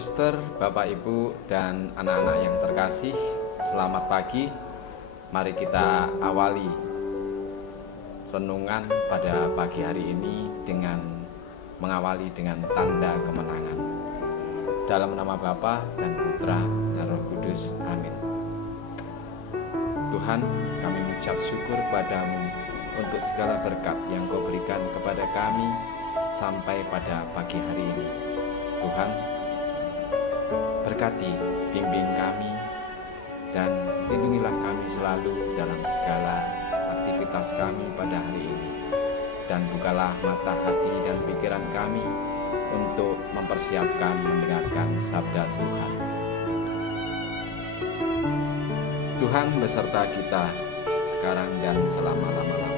Suster, Bapak, Ibu, dan anak-anak yang terkasih, selamat pagi. Mari kita awali renungan pada pagi hari ini dengan mengawali dengan tanda kemenangan. Dalam nama Bapa dan Putra dan Roh Kudus, amin. Tuhan, kami mengucap syukur padamu untuk segala berkat yang Kau berikan kepada kami sampai pada pagi hari ini. Tuhan, berkati, bimbing kami, dan lindungilah kami selalu dalam segala aktivitas kami pada hari ini. Dan bukalah mata hati dan pikiran kami untuk mempersiapkan mendengarkan sabda Tuhan. Tuhan beserta kita sekarang dan selama-lamanya.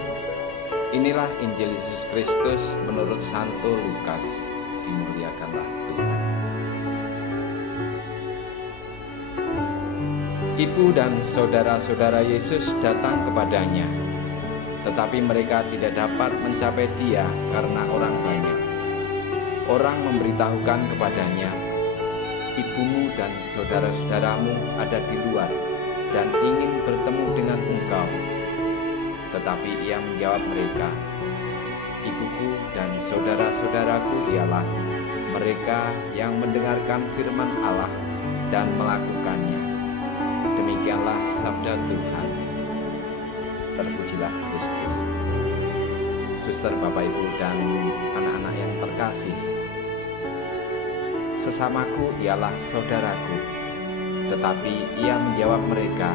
Inilah Injil Yesus Kristus menurut Santo Lukas. Dimuliakanlah Tuhan. Ibu dan saudara-saudara Yesus datang kepadanya, tetapi mereka tidak dapat mencapai Dia karena orang banyak. Orang memberitahukan kepadanya, "Ibumu dan saudara-saudaramu ada di luar dan ingin bertemu dengan engkau." Tetapi Ia menjawab mereka, "Ibuku dan saudara-saudaraku ialah mereka yang mendengarkan firman Allah dan melakukannya." Demikianlah sabda Tuhan. Terpujilah Kristus. Suster, Bapak, Ibu, dan anak-anak yang terkasih, sesamaku ialah saudaraku. Tetapi Ia menjawab mereka,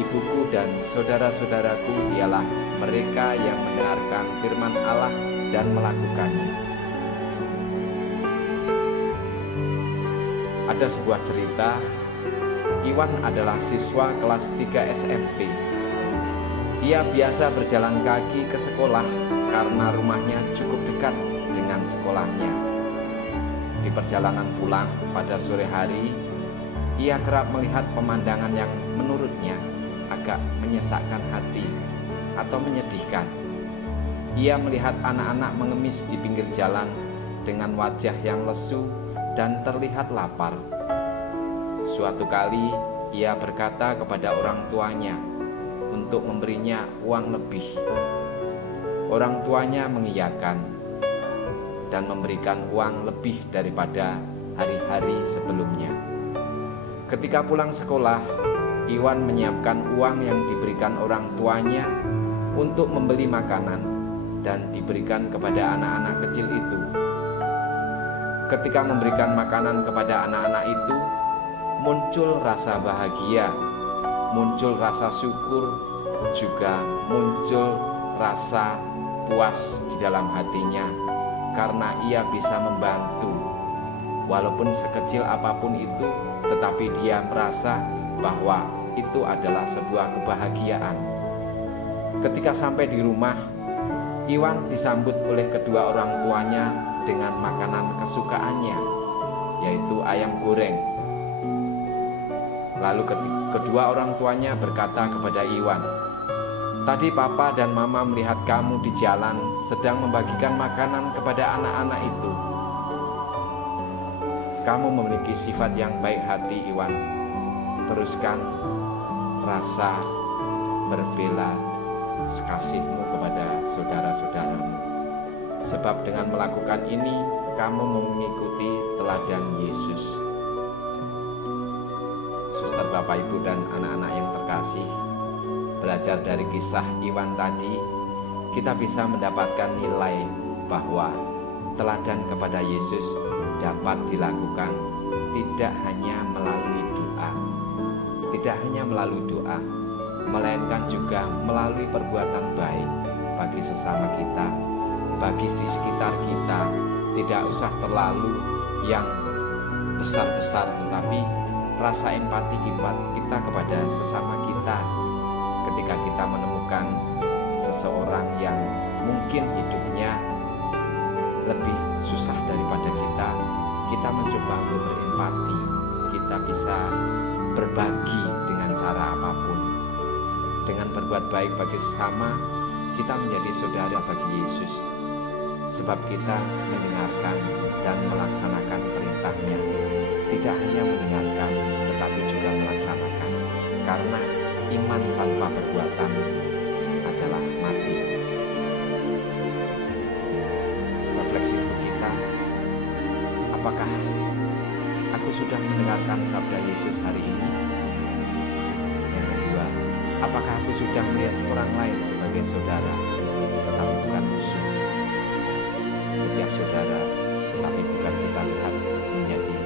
"Ibuku dan saudara-saudaraku ialah mereka yang mendengarkan firman Allah dan melakukannya." Ada sebuah cerita. Iwan adalah siswa kelas 3 SMP. Ia biasa berjalan kaki ke sekolah karena rumahnya cukup dekat dengan sekolahnya. Di perjalanan pulang pada sore hari, ia kerap melihat pemandangan yang menurutnya agak menyesakkan hati atau menyedihkan. Ia melihat anak-anak mengemis di pinggir jalan dengan wajah yang lesu dan terlihat lapar. Suatu kali ia berkata kepada orang tuanya untuk memberinya uang lebih. Orang tuanya mengiyakan dan memberikan uang lebih daripada hari-hari sebelumnya. Ketika pulang sekolah, Iwan menyiapkan uang yang diberikan orang tuanya untuk membeli makanan dan diberikan kepada anak-anak kecil itu. Ketika memberikan makanan kepada anak-anak itu, muncul rasa bahagia, muncul rasa syukur, juga muncul rasa puas di dalam hatinya karena ia bisa membantu. Walaupun sekecil apapun itu, tetapi dia merasa bahwa itu adalah sebuah kebahagiaan. Ketika sampai di rumah, Iwan disambut oleh kedua orang tuanya dengan makanan kesukaannya, yaitu ayam goreng. Lalu kedua orang tuanya berkata kepada Iwan, "Tadi Papa dan Mama melihat kamu di jalan sedang membagikan makanan kepada anak-anak itu." Kamu memiliki sifat yang baik hati, Iwan. Teruskan rasa berbela kasihmu kepada saudara-saudaramu. Sebab dengan melakukan ini, kamu mengikuti teladan Yesus. Suster, Bapak, Ibu, dan anak-anak yang terkasih, belajar dari kisah Iwan tadi, kita bisa mendapatkan nilai bahwa teladan kepada Yesus dapat dilakukan tidak hanya melalui doa, melainkan juga melalui perbuatan baik bagi sesama kita, bagi di sekitar kita. Tidak usah terlalu yang besar-besar, tetapi rasa empati kita kepada sesama kita. Ketika kita menemukan seseorang yang mungkin hidupnya lebih susah daripada kita mencoba untuk berempati. Kita bisa berbagi dengan cara apapun. Dengan berbuat baik bagi sesama, kita menjadi saudara bagi Yesus. Sebab kita mendengarkan dan melaksanakan perintahnya. tidak hanya mendengarkan, tetapi juga melaksanakan. Karena iman tanpa perbuatan adalah mati. Refleksi untuk kita, apakah aku sudah mendengarkan sabda Yesus hari ini? Yang kedua, apakah aku sudah melihat orang lain sebagai saudara, tetapi bukan musuh? Setiap saudara, tetapi bukan kita lihat menjadi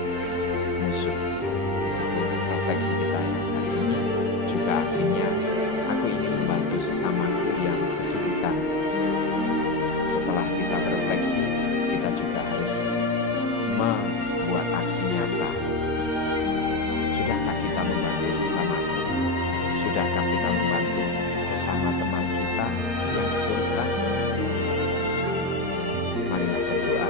musuh. Itu refleksi kita yang hari ini. Juga aksinya, aku ingin membantu sesamaku yang kesulitan. Setelah kita berefleksi, kita juga harus membuat aksi nyata. Sudahkah kita membantu sesamaku? Sudahkah kita membantu sesama teman kita yang kesulitan? Marilah berdoa.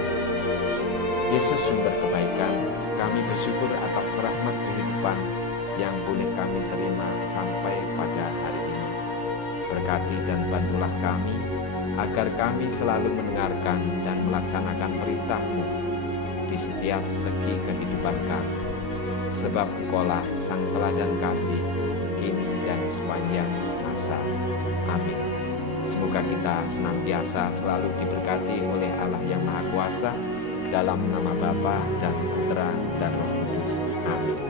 Yesus sumber kebaikan, kami bersyukur atas rahmat kehidupan yang boleh kami terima sampai pada hari ini. Berkati dan bantulah kami, agar kami selalu mendengarkan dan melaksanakan perintah-Mu di setiap segi kehidupan kami. Sebab Engkaulah Sang Teladan Kasih, kini dan sepanjang masa. Amin. Semoga kita senantiasa selalu diberkati oleh Allah yang Maha Kuasa, dalam nama Bapa dan Putra dan Roh Kudus. Amin.